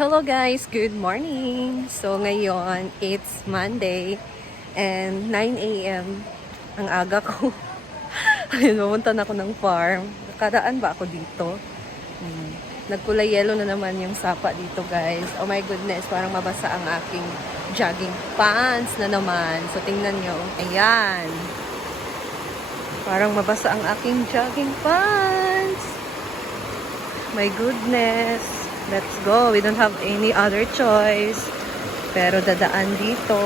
Hello guys, good morning! So ngayon, it's Monday and 9 a.m. ang aga ko. Ayun, pumunta na ako ng farm. Nakaraan ba ako dito? Nagkulay yellow na naman yung sapa dito guys. Oh my goodness, parang mabasa ang aking jogging pants na naman. So tingnan nyo, ayan. Parang mabasa ang aking jogging pants. My goodness. Let's go. We don't have any other choice. Pero dadaan dito.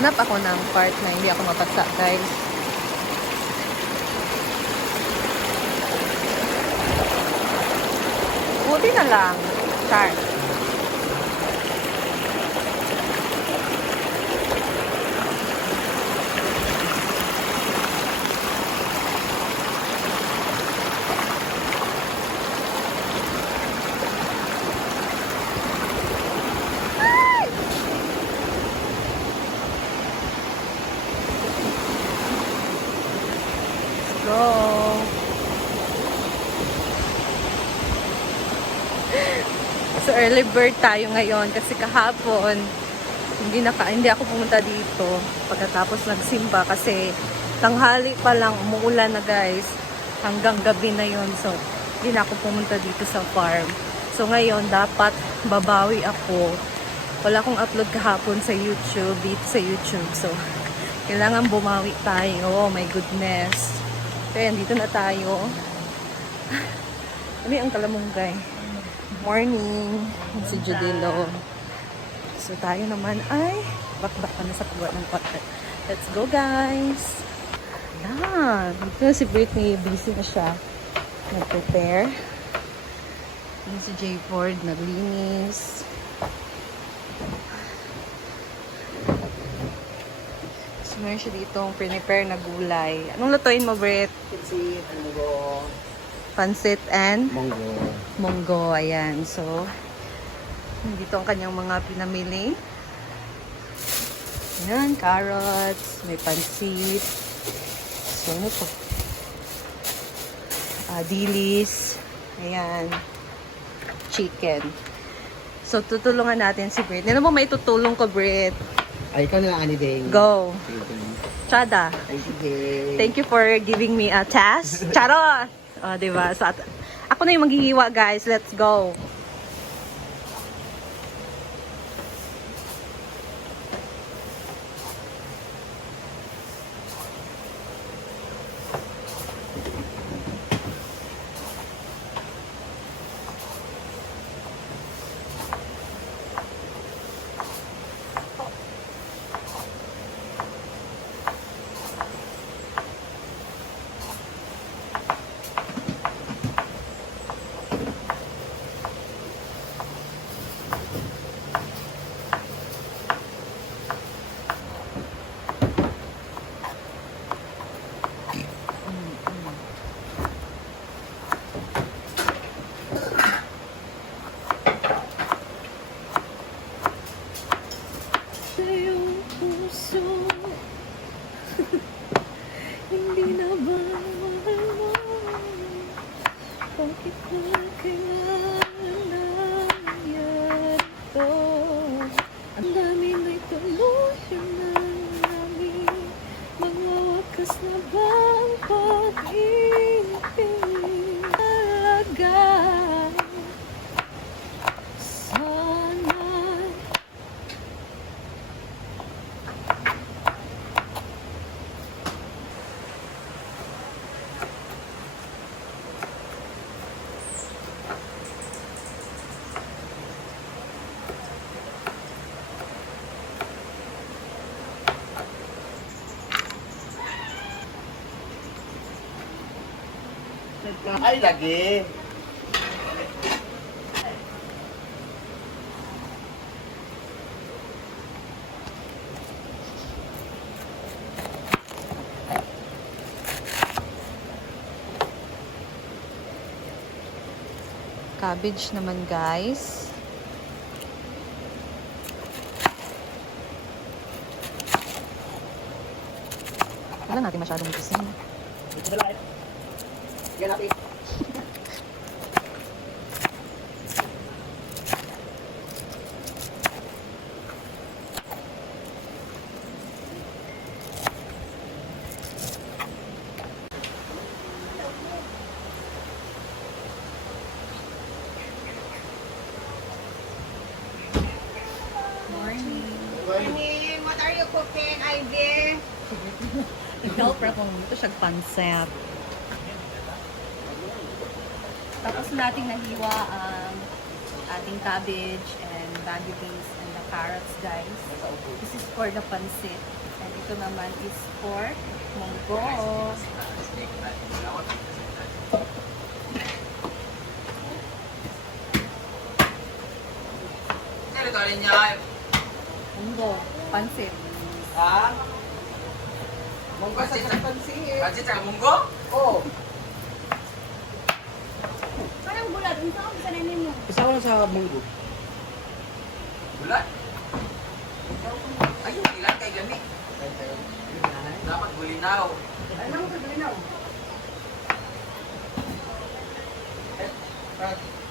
Hanap ako ng part na hindi ako mapagsak, guys. Buti na lang. Char. Go. So early bird tayo ngayon kasi kahapon hindi ako pumunta dito pagkatapos nagsimba kasi tanghali pa lang umuulan na guys hanggang gabi na yon. So hindi na ako pumunta dito sa farm. So ngayon dapat babawi ako. Wala akong upload kahapon sa YouTube, dito sa YouTube. So kailangan bumawi tayo. Oh my goodness. Kaya dito na tayo. Ano ang Kalamunggay? Morning. Si Judilo. So tayo naman ay bakbak na sa paggawa ng content. Let's go guys! Yan. Dito na si Britney. Busy na siya. Nag-prepare. Yan si J. Ford. Naglinis. So meron siya ditong prepare na gulay. Anong lutuin mo, Brit? Pansit, munggo. Pansit and? Munggo. Munggo, ayan. So, dito ang kanyang mga pinamili. Ayan, carrots, may pansit. So, ano to? Dilis. Ayan. Chicken. So, tutulungan natin si Brit. Ano mo may tutulong ko, Brit? Ay, ikaw na lang, Ani Deng. Go. Chada. Ay, sige. Thank you for giving me a task. Charot! O, diba? So, ako na yung maghihiwa, guys. Let's go. Hindi na ba mahal mo? Bakit na kailangan nangyari? Ang dami may tuluyan na namin. Magwawakas na ba ang pag-ibig? Talaga sana. Ay, lagi. Cabbage naman, guys. Wala natin masyadong ipisin. Ito na lang. Yan natin. Morning! What are you cooking, Ivy? Ikaw, pero kung ito siyang pansat. Tapos nating nahiwa ang ating cabbage and bagu beans and the carrots, guys. This is for the pansit. And ito naman is for munggo. Ano ito rin niya? Munggo. Pansit. Ha? Munggo sa pansit. Pansit sa munggo? Oo. Parang bulat. Unsa ako sa nanin mo? Isa ko lang sa munggo. Bulat? Ayun, ilan kay gami. Dapat bulinaw. Ay, naman ka gawin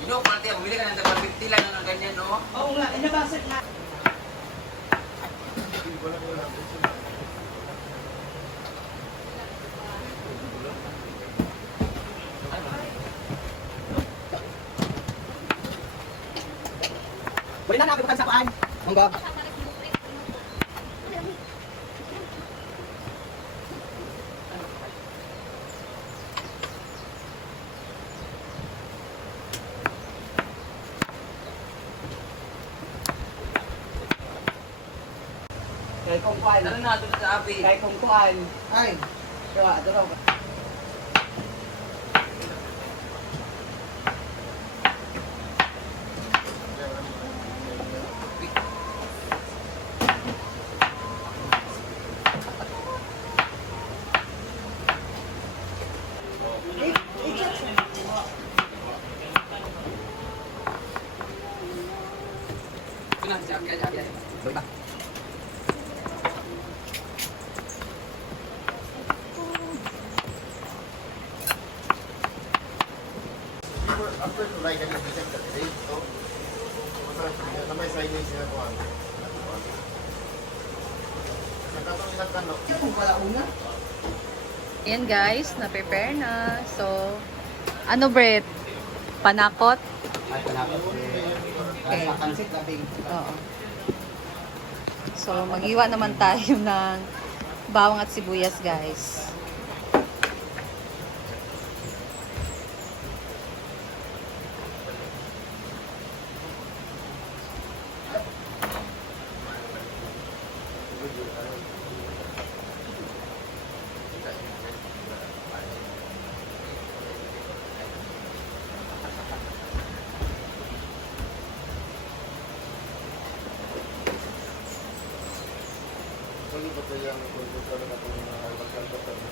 Ino, pala tiya, bumili ka ng 50 lang ng ganyan, no? Oo nga, inabasag na. Balik na nakibukan sa paan. Munggo. Kay kong kuan. Ano na, doon sa api. Kay kong kuan. Ay. Diba, ito raw. Ito na, siya, kaya. Balik na. After to like and present that day, so na may signage sila ko ang nagkatong ilang kano. Kung wala una. Ayan guys, na-prepare na. So, ano Brett? Panakot? Ay, panakot. Okay. Sa pansit, labing. Oo. So, mag-iwa naman tayo ng bawang at sibuyas, guys. Pwede ba ito yung kung na itong magkakasal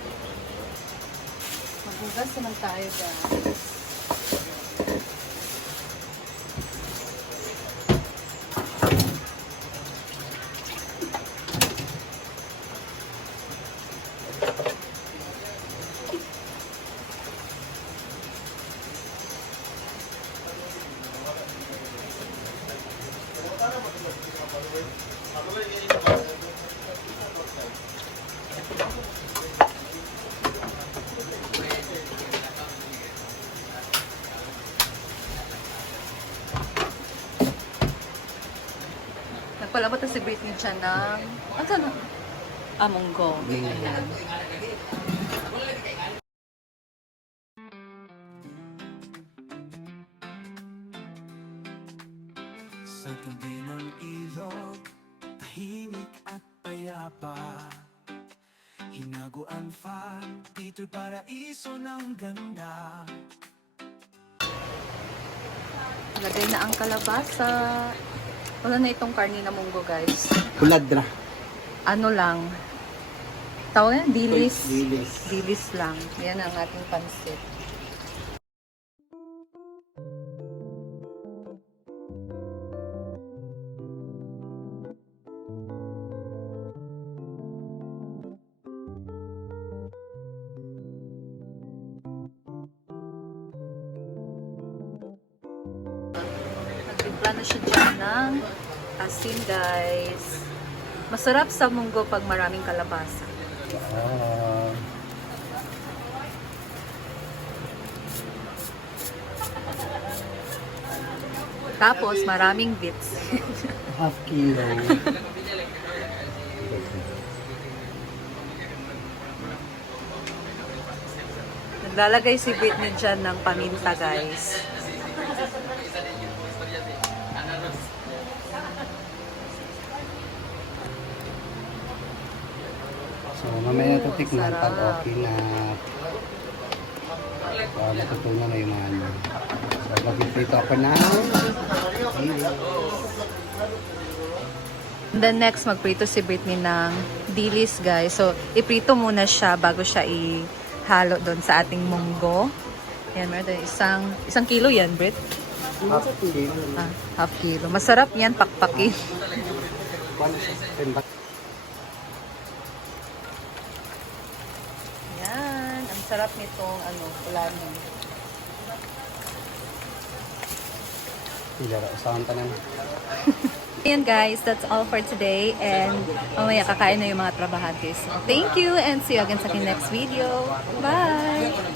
Maghugas naman tayo, guys. Nagpalabot na si Britney dyan ng... Ano na? Munggo. Ayan. Sa tabi ng ilog, tahimik at payapa. Hinaguan fa, dito'y paraiso ng ganda. Lagay na ang kalabasa. Wala na itong karni na munggo, guys. Bulad na. Ano lang. Tawag yan? Dilis. Dilis. Dilis lang. Yan ang ating pansit. na siya dyan ng asin, guys. Masarap sa munggo pag maraming kalabasa. Tapos, maraming bits. Half kilo. Naglalagay si Britney dyan ng paminta, guys. So, mamaya na ito tikman pag Sarap. okay na. Natutunan na yung mga ano. So, mag-prito ako na. And then next, magprito si Britney ng dilis, guys. So, iprito muna siya bago siya ihalo doon sa ating munggo. Yan, meron tayo isang kilo yan, Brit. Half kilo. Ah, half kilo. Masarap yan, pakpakin. Yan, ang sarap nitong ulami. Usahan pa na. Ayan guys, that's all for today. And mamaya kakain na yung mga trabahadis. Thank you and see you again sa aking next video. Bye!